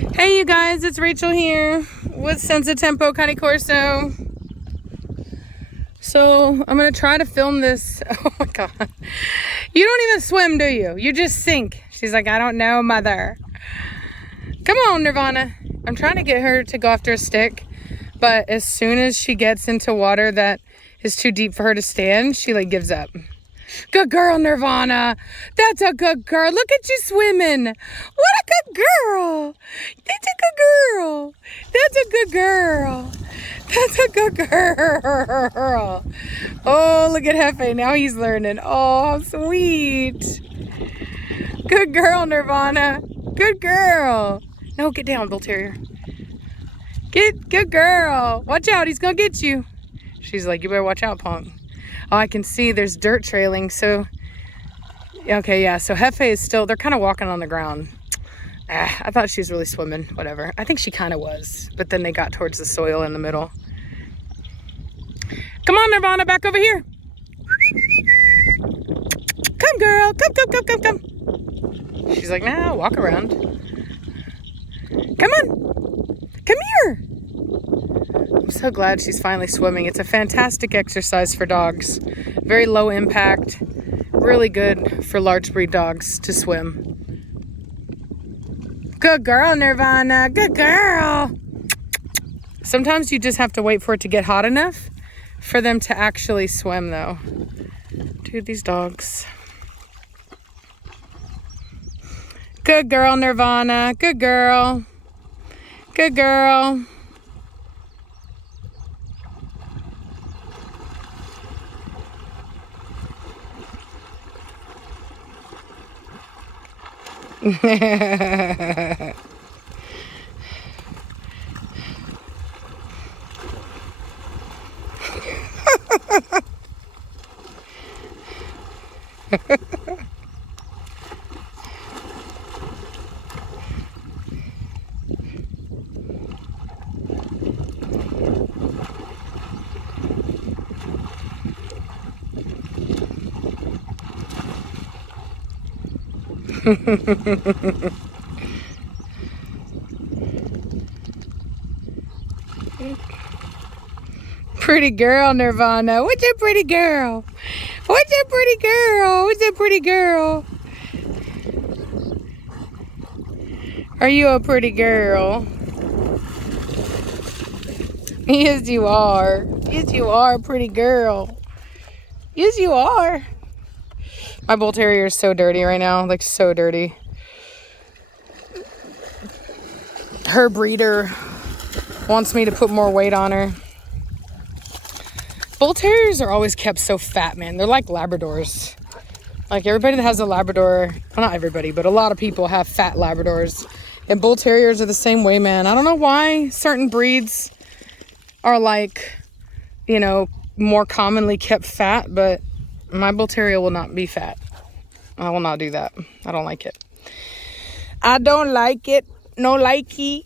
Hey you guys, it's Rachel here with Senza Tempo Cane Corso. So I'm gonna try to film this. Oh my god. You don't even swim, do you? You just sink. She's like, I don't know, mother. Come on, Nirvana. I'm trying to get her to go after a stick, but as soon as she gets into water that is too deep for her to stand, she like gives up. Good girl, Nirvana. That's a good girl. Look at you swimming. What a good girl. That's a good girl. That's a good girl. That's a good girl. Oh, look at Hefe. Now he's learning. Oh, how sweet. Good girl, Nirvana. Good girl. No, get down, Bull Terrier. Good girl. Watch out. He's going to get you. She's like, you better watch out, punk. Oh, I can see there's dirt trailing. So, okay, yeah. So Hefe is still, they're kind of walking on the ground. I thought she was really swimming, whatever. I think she kind of was, but then they got towards the soil in the middle. Come on, Nirvana, back over here. Come, girl. Come. She's like, nah, walk around. Come on. Come here. I'm so glad she's finally swimming. It's a fantastic exercise for dogs. Very low impact. Really good for large breed dogs to swim. Good girl, Nirvana. Good girl. Sometimes you just have to wait for it to get hot enough for them to actually swim, though. Dude, these dogs. Good girl, Nirvana. Good girl. Good girl. Pretty girl, Nirvana. What's a pretty girl? What's a pretty girl? What's a pretty girl? Are you a pretty girl? Yes, you are. Yes, you are a pretty girl. Yes, you are. My Bull Terrier is so dirty right now. Like, so dirty. Her breeder wants me to put more weight on her. Bull Terriers are always kept so fat, man. They're like Labradors. Like, everybody that has a Labrador, well, not everybody, but a lot of people have fat Labradors. And Bull Terriers are the same way, man. I don't know why certain breeds are like, you know, more commonly kept fat, but my Bull Terrier will not be fat. I will not do that. I don't like it. I don't like it. No likey.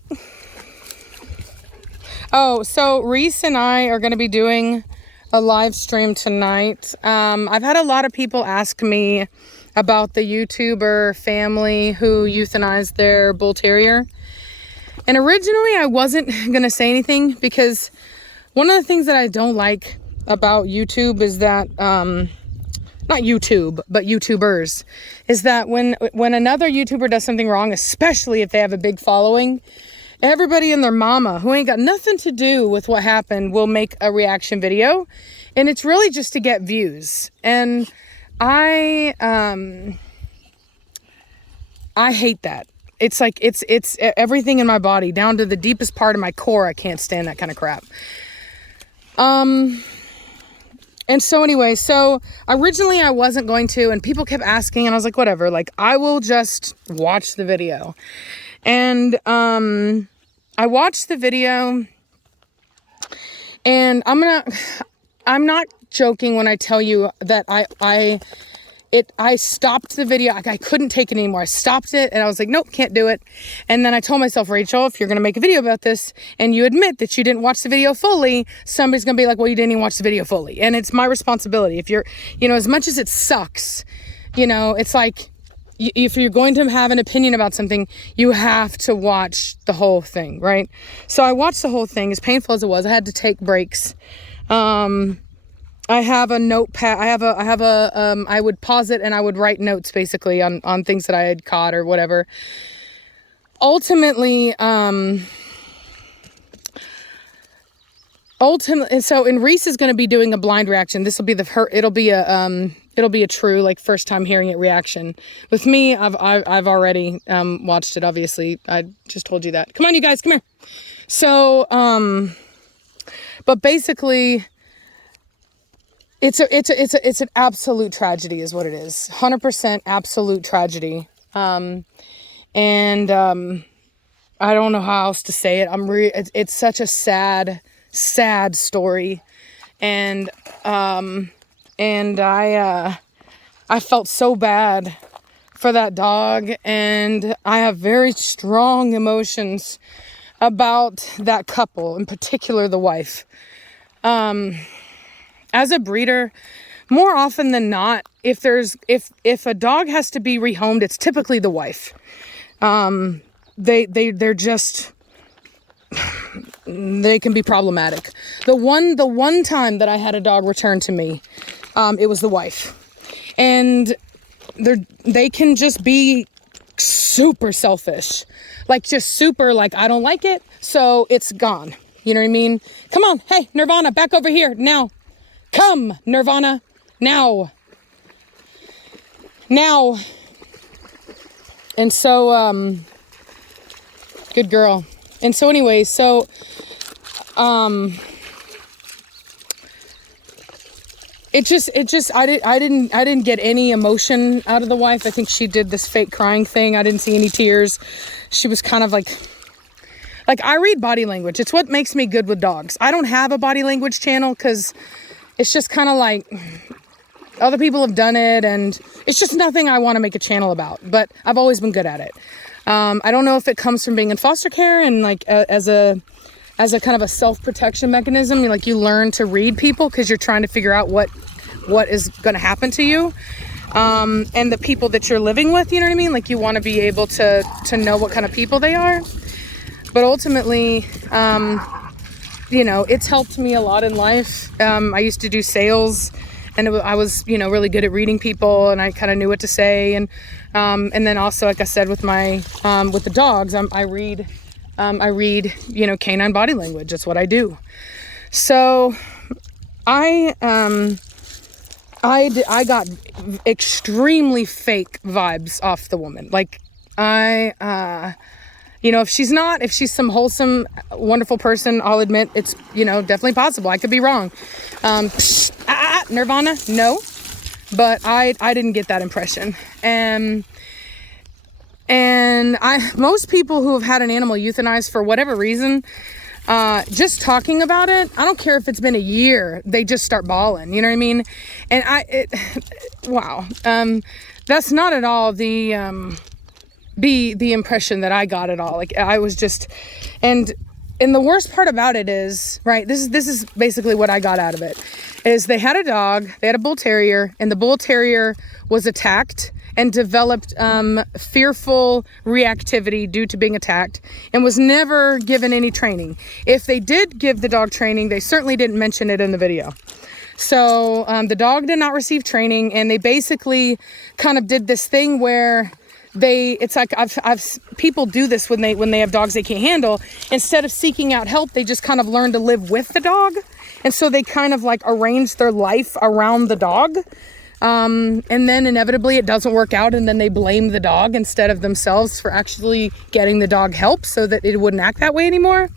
Oh, so Reese and I are going to be doing a live stream tonight. I've had a lot of people ask me about the YouTuber family who euthanized their Bull Terrier. And originally I wasn't going to say anything because one of the things that I don't like about YouTube is that, not YouTube, but YouTubers, is that when another YouTuber does something wrong, especially if they have a big following, everybody and their mama who ain't got nothing to do with what happened will make a reaction video. And it's really just to get views. And I hate that. It's like, it's everything in my body, down to the deepest part of my core. I can't stand that kind of crap. And so anyway, so originally I wasn't going to, and people kept asking, and I was like, whatever, like, I will just watch the video. And, I watched the video, and I'm not joking when I tell you that I stopped the video. I couldn't take it anymore. I stopped it and I was like, nope, can't do it. And then I told myself, Rachel, if you're going to make a video about this and you admit that you didn't watch the video fully, somebody's going to be like, well, you didn't even watch the video fully. And it's my responsibility. If you're, you know, as much as it sucks, you know, it's like, if you're going to have an opinion about something, you have to watch the whole thing, right? So I watched the whole thing, as painful as it was. I had to take breaks. I have a notepad. I would pause it and I would write notes basically on things that I had caught or whatever. Ultimately, so, and Reese is going to be doing a blind reaction. This will be it'll be a true, like, first time hearing it reaction. With me, I've already, watched it, obviously. I just told you that. Come on, you guys, come here. So, but basically, it's an absolute tragedy is what it is. 100% absolute tragedy. And I don't know how else to say it. It's such a sad story. And I felt so bad for that dog, and I have very strong emotions about that couple, in particular the wife. As a breeder, more often than not, if a dog has to be rehomed, it's typically the wife. They're just, they can be problematic. The one time that I had a dog return to me, it was the wife. And they can just be super selfish. Like, just super, like, I don't like it, so it's gone. You know what I mean? Come on, hey, Nirvana, back over here, now. Come, Nirvana, now. Now. And so, good girl. And so anyway, so, I didn't get any emotion out of the wife. I think she did this fake crying thing. I didn't see any tears. She was kind of like I read body language. It's what makes me good with dogs. I don't have a body language channel because it's just kind of like other people have done it, and it's just nothing I want to make a channel about, but I've always been good at it. I don't know if it comes from being in foster care and like as a kind of a self-protection mechanism. Like, you learn to read people because you're trying to figure out what is going to happen to you. And the people that you're living with, you know what I mean? Like, you want to be able to know what kind of people they are. But ultimately, it's helped me a lot in life. I used to do sales, and I was, really good at reading people, and I kind of knew what to say. And then also, like I said, with the dogs, I read, canine body language. That's what I do. So I got extremely fake vibes off the woman. Like, if she's some wholesome, wonderful person, I'll admit it's, definitely possible. I could be wrong. Nirvana, no, but I didn't get that impression. And most people who have had an animal euthanized for whatever reason, just talking about it, I don't care if it's been a year, they just start bawling, you know what I mean? And wow. That's not at all the impression that I got at all. Like, I was just, and the worst part about it is, right, this is basically what I got out of it, is they had a dog, they had a bull terrier, and the bull terrier was attacked and developed fearful reactivity due to being attacked, and was never given any training. If they did give the dog training, they certainly didn't mention it in the video. So the dog did not receive training, and they basically kind of did this thing where it's like I've people do this when they have dogs they can't handle. Instead of seeking out help, they just kind of learn to live with the dog, and so they kind of like arrange their life around the dog. And then inevitably it doesn't work out, and then they blame the dog instead of themselves for actually getting the dog help so that it wouldn't act that way anymore.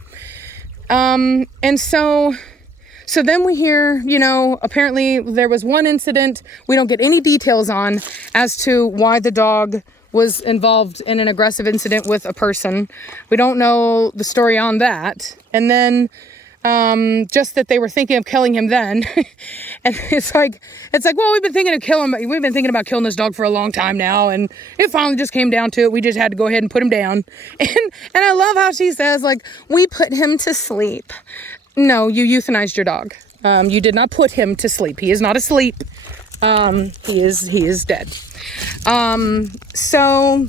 And so then we hear, apparently there was one incident we don't get any details on as to why the dog was involved in an aggressive incident with a person. We don't know the story on that. And then just that they were thinking of killing him then. And it's like, well, we've been thinking about killing this dog for a long time now, and it finally just came down to it. We just had to go ahead and put him down. And I love how she says, like, we put him to sleep. No, you euthanized your dog. You did not put him to sleep. He is not asleep. He is dead. So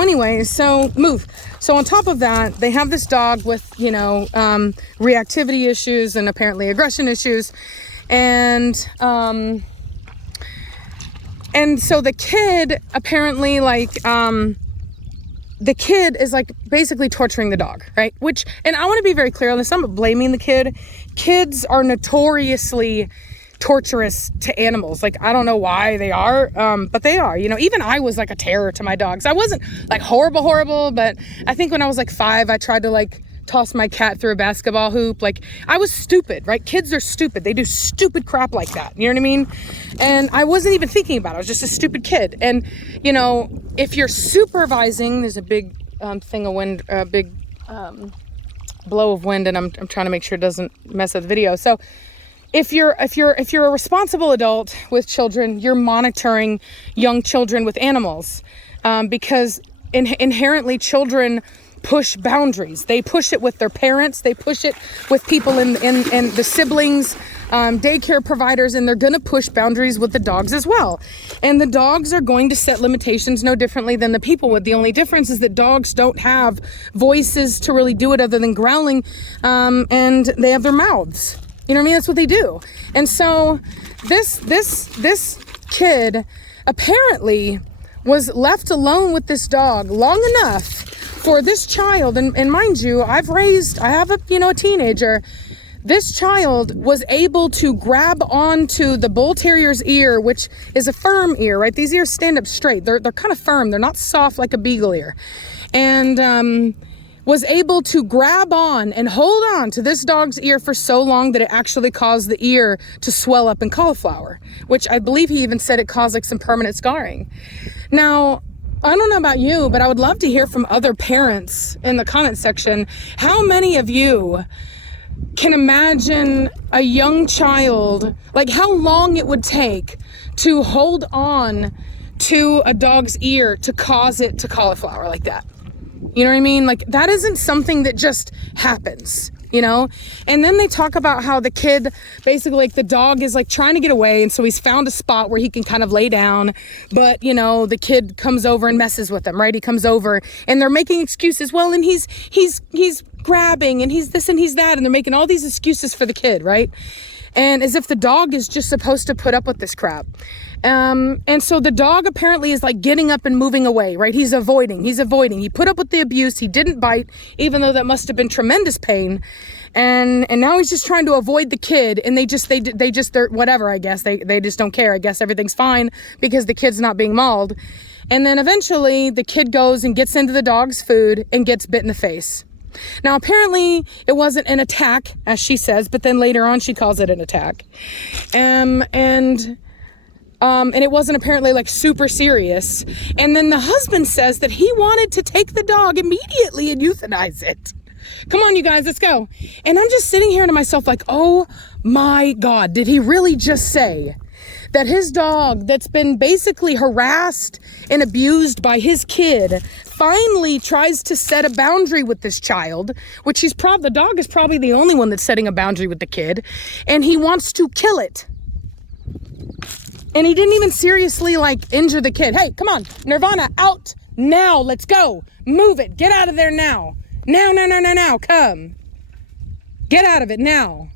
anyway, so move. So on top of that, they have this dog with, reactivity issues and apparently aggression issues. And so the kid apparently the kid is like basically torturing the dog, right? And I want to be very clear on this. I'm not blaming the kid. Kids are notoriously torturous to animals. Like, I don't know why they are, but they are. Even I was like a terror to my dogs. I wasn't like horrible, but I think when I was like 5, I tried to like toss my cat through a basketball hoop. Like, I was stupid, right? Kids are stupid. They do stupid crap like that. You know what I mean? And I wasn't even thinking about it. I was just a stupid kid. And, if you're supervising, there's a big thing of wind, a big blow of wind, and I'm trying to make sure it doesn't mess up the video. So if you're a responsible adult with children, you're monitoring young children with animals, because inherently children push boundaries. They push it with their parents. They push it with people in the siblings, daycare providers, and they're going to push boundaries with the dogs as well. And the dogs are going to set limitations no differently than the people would. The only difference is that dogs don't have voices to really do it other than growling, and they have their mouths. You know what I mean? That's what they do. And so this kid apparently was left alone with this dog long enough for this child. And mind you, I have a teenager. This child was able to grab onto the bull terrier's ear, which is a firm ear, right? These ears stand up straight. They're kind of firm. They're not soft like a beagle ear. And, was able to grab on and hold on to this dog's ear for so long that it actually caused the ear to swell up in cauliflower, which I believe he even said it caused like some permanent scarring. Now, I don't know about you, but I would love to hear from other parents in the comment section. How many of you can imagine a young child, like how long it would take to hold on to a dog's ear to cause it to cauliflower like that? You know what I mean? Like, that isn't something that just happens, And then they talk about how the kid, basically, like, the dog is, like, trying to get away, and so he's found a spot where he can kind of lay down, but, the kid comes over and messes with him, right? He comes over, and they're making excuses. Well, and he's grabbing, and he's this and he's that, and they're making all these excuses for the kid, right? And as if the dog is just supposed to put up with this crap. And so the dog apparently is like getting up and moving away, right? He's avoiding. He put up with the abuse. He didn't bite, even though that must have been tremendous pain. And now he's just trying to avoid the kid. And they're whatever, I guess. They just don't care. I guess everything's fine because the kid's not being mauled. And then eventually the kid goes and gets into the dog's food and gets bit in the face. Now, apparently it wasn't an attack, as she says, but then later on she calls it an attack. And it wasn't apparently like super serious. And then the husband says that he wanted to take the dog immediately and euthanize it. Come on, you guys, let's go. And I'm just sitting here to myself like, oh my God, did he really just say that his dog that's been basically harassed and abused by his kid finally tries to set a boundary with this child, which the dog is probably the only one that's setting a boundary with the kid, and he wants to kill it. And he didn't even seriously injure the kid. Hey, come on, Nirvana, out now. Let's go. Move it. Get out of there now. Now. Come. Get out of it now.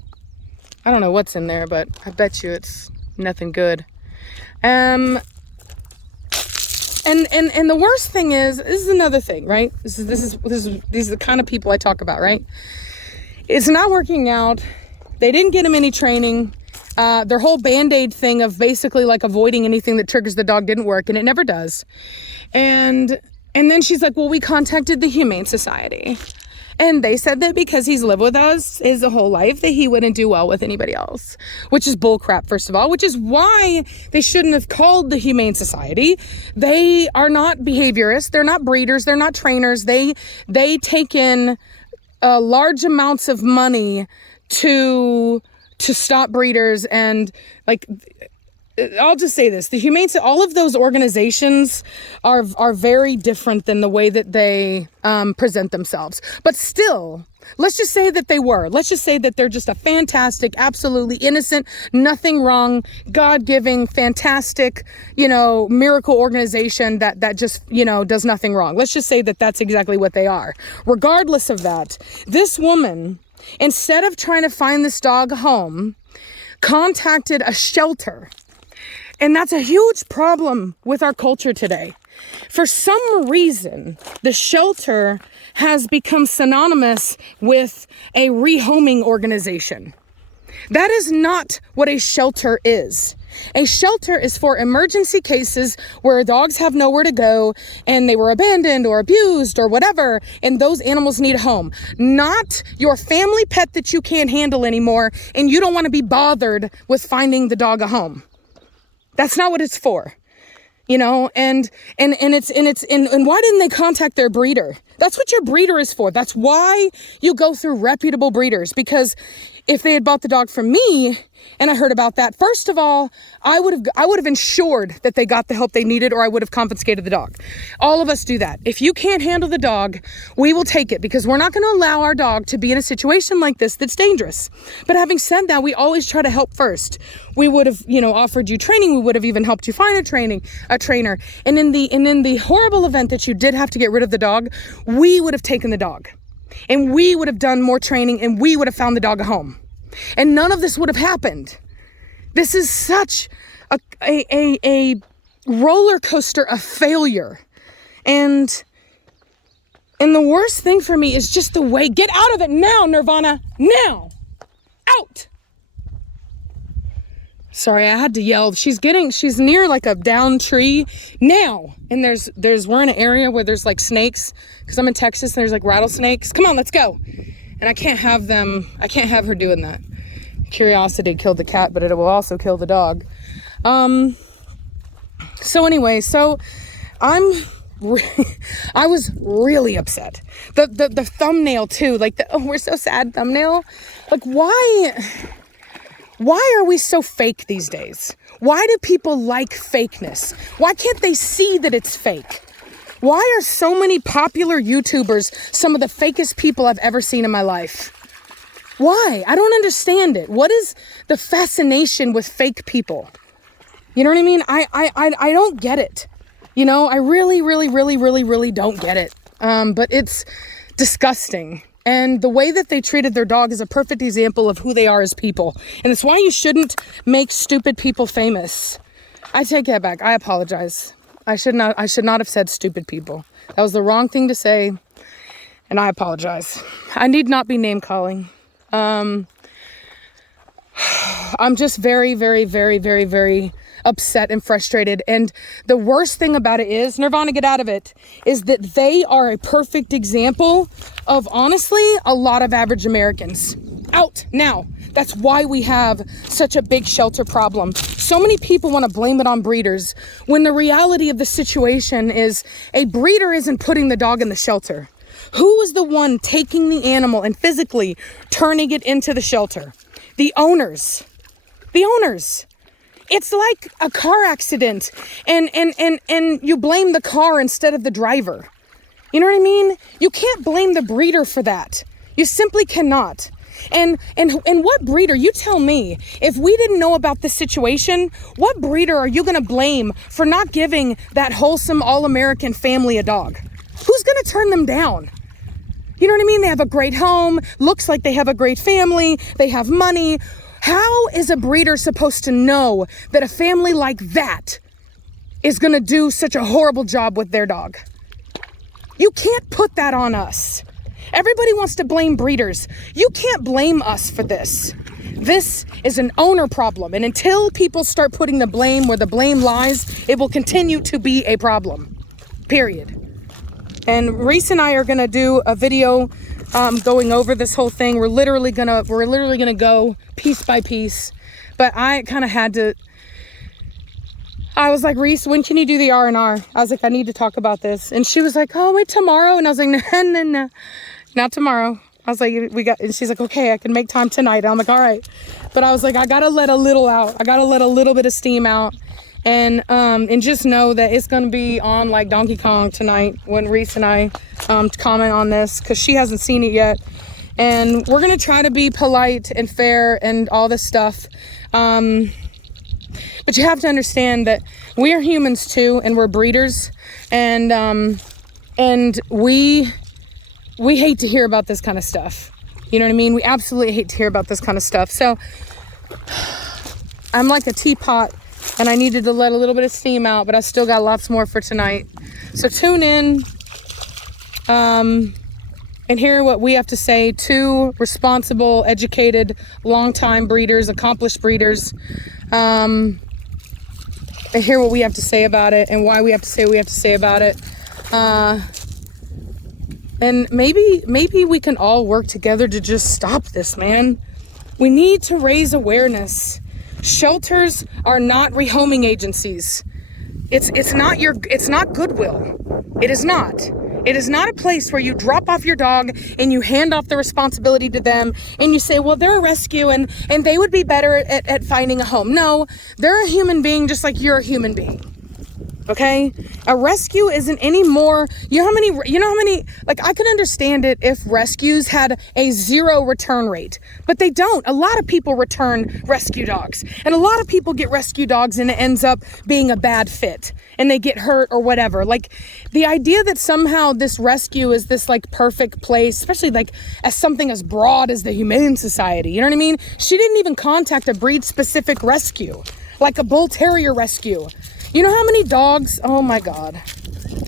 I don't know what's in there, but I bet you it's nothing good. And the worst thing is, this is another thing, right? These are the kind of people I talk about, right? It's not working out. They didn't get him any training. Their whole Band-Aid thing of basically avoiding anything that triggers the dog didn't work, and it never does. And then she's like, well, we contacted the Humane Society. And they said that because he's lived with us his whole life, that he wouldn't do well with anybody else, which is bullcrap, first of all, which is why they shouldn't have called the Humane Society. They are not behaviorists. They're not breeders. They're not trainers. They take in large amounts of money to stop breeders, and I'll just say this, the Humane, all of those organizations are very different than the way that they present themselves. But still, let's just say that they were. Let's just say that they're just a fantastic, absolutely innocent, nothing wrong, God-giving, fantastic, miracle organization that just, does nothing wrong. Let's just say that that's exactly what they are. Regardless of that, this woman, instead of trying to find this dog a home, contacted a shelter. And that's a huge problem with our culture today. For some reason, the shelter has become synonymous with a rehoming organization. That is not what a shelter is. A shelter is for emergency cases where dogs have nowhere to go and they were abandoned or abused or whatever, and those animals need a home. Not your family pet that you can't handle anymore and you don't want to be bothered with finding the dog a home. That's not what it's for, and why didn't they contact their breeder? That's what your breeder is for. That's why you go through reputable breeders, because if they had bought the dog from me and I heard about that, first of all, I would have ensured that they got the help they needed, or I would have confiscated the dog. All of us do that. If you can't handle the dog, we will take it, because we're not going to allow our dog to be in a situation like this that's dangerous. But having said that, we always try to help first. We would have, offered you training. We would have even helped you find a trainer. And in the horrible event that you did have to get rid of the dog, we would have taken the dog. And we would have done more training, and we would have found the dog a home. And none of this would have happened. This is such a roller coaster of failure. And the worst thing for me is just the way, get out of it now, Nirvana, now, out. Sorry, I had to yell. She's near like a down tree now. And we're in an area where there's like snakes, because I'm in Texas and there's like rattlesnakes. Come on, let's go. And I can't have her doing that. Curiosity killed the cat, but it will also kill the dog. So anyway, I was really upset. The thumbnail too, like we're so sad thumbnail. Like why are we so fake these days? Why do people like fakeness? Why can't they see that it's fake? Why are so many popular YouTubers some of the fakest people I've ever seen in my life? Why? I don't understand it. What is the fascination with fake people? You know what I mean? I don't get it. I really, really, really, really, really don't get it. But it's disgusting. And the way that they treated their dog is a perfect example of who they are as people. And it's why you shouldn't make stupid people famous. I take that back. I apologize. I should not have said stupid people. That was the wrong thing to say. And I apologize. I need not be name calling. I'm just very, very, very, very, very upset and frustrated. And the worst thing about it is, Nirvana, get out of it, is that they are a perfect example of, honestly, a lot of average Americans. Out now. That's why we have such a big shelter problem. So many people want to blame it on breeders, when the reality of the situation is a breeder isn't putting the dog in the shelter. Who is the one taking the animal and physically turning it into the shelter? The owners. The owners. It's like a car accident and you blame the car instead of the driver. You know what I mean? You can't blame the breeder for that. You simply cannot. And what breeder, you tell me, if we didn't know about this situation, what breeder are you going to blame for not giving that wholesome all-American family a dog? Who's going to turn them down? You know what I mean? They have a great home, looks like they have a great family, they have money. How is a breeder supposed to know that a family like that is going to do such a horrible job with their dog? You can't put that on us. Everybody wants to blame breeders. You can't blame us for this. This is an owner problem. And until people start putting the blame where the blame lies, it will continue to be a problem. Period. And Reese and I are going to do a video going over this whole thing. We're literally going to go piece by piece. But I kind of had to, I was like, Reese, when can you do the R&R? I was like, I need to talk about this. And she was like, oh, wait, tomorrow. And I was like, no, not tomorrow. I was like, and she's like, okay, I can make time tonight. I'm like, all right. But I was like, I gotta let a little out. I gotta let a little bit of steam out. And just know that it's gonna be on like Donkey Kong tonight when Reese and I comment on this, because she hasn't seen it yet. And we're gonna try to be polite and fair and all this stuff. But you have to understand that we are humans too, and we're breeders, and we hate to hear about this kind of stuff. You know what I mean? We absolutely hate to hear about this kind of stuff. So I'm like a teapot, and I needed to let a little bit of steam out, but I still got lots more for tonight. So tune in and hear what we have to say. Two responsible, educated, long-time breeders, accomplished breeders. And hear what we have to say about it and why we have to say what we have to say about it. And maybe we can all work together to just stop this, man. We need to raise awareness. Shelters are not rehoming agencies. It's not Goodwill. It is not. It is not a place where you drop off your dog and you hand off the responsibility to them and you say, well, they're a rescue and they would be better at finding a home. No, they're a human being just like you're a human being. Okay? A rescue isn't any more, you know how many, like I could understand it if rescues had a 0 return rate, but they don't. A lot of people return rescue dogs, and a lot of people get rescue dogs and it ends up being a bad fit and they get hurt or whatever. Like the idea that somehow this rescue is this like perfect place, especially like as something as broad as the Humane Society, you know what I mean? She didn't even contact a breed specific rescue, like a bull terrier rescue. You know how many dogs, oh my God.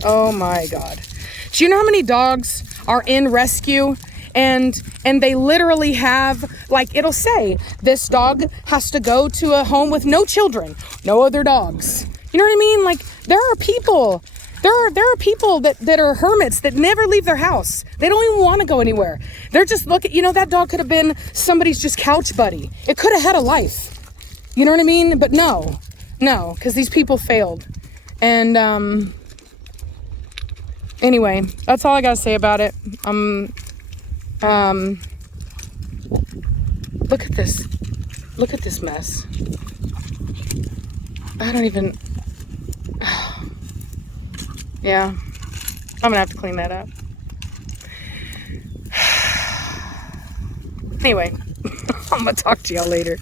Do you know how many dogs are in rescue and they literally have, like, it'll say, this dog has to go to a home with no children, no other dogs. You know what I mean? Like, there are people that are hermits that never leave their house. They don't even want to go anywhere. They're just looking, that dog could have been somebody's just couch buddy. It could have had a life. You know what I mean? But no, because these people failed. And anyway, that's all I gotta say about it. Look at this mess. I don't even, yeah, I'm gonna have to clean that up. Anyway, I'm gonna talk to y'all later.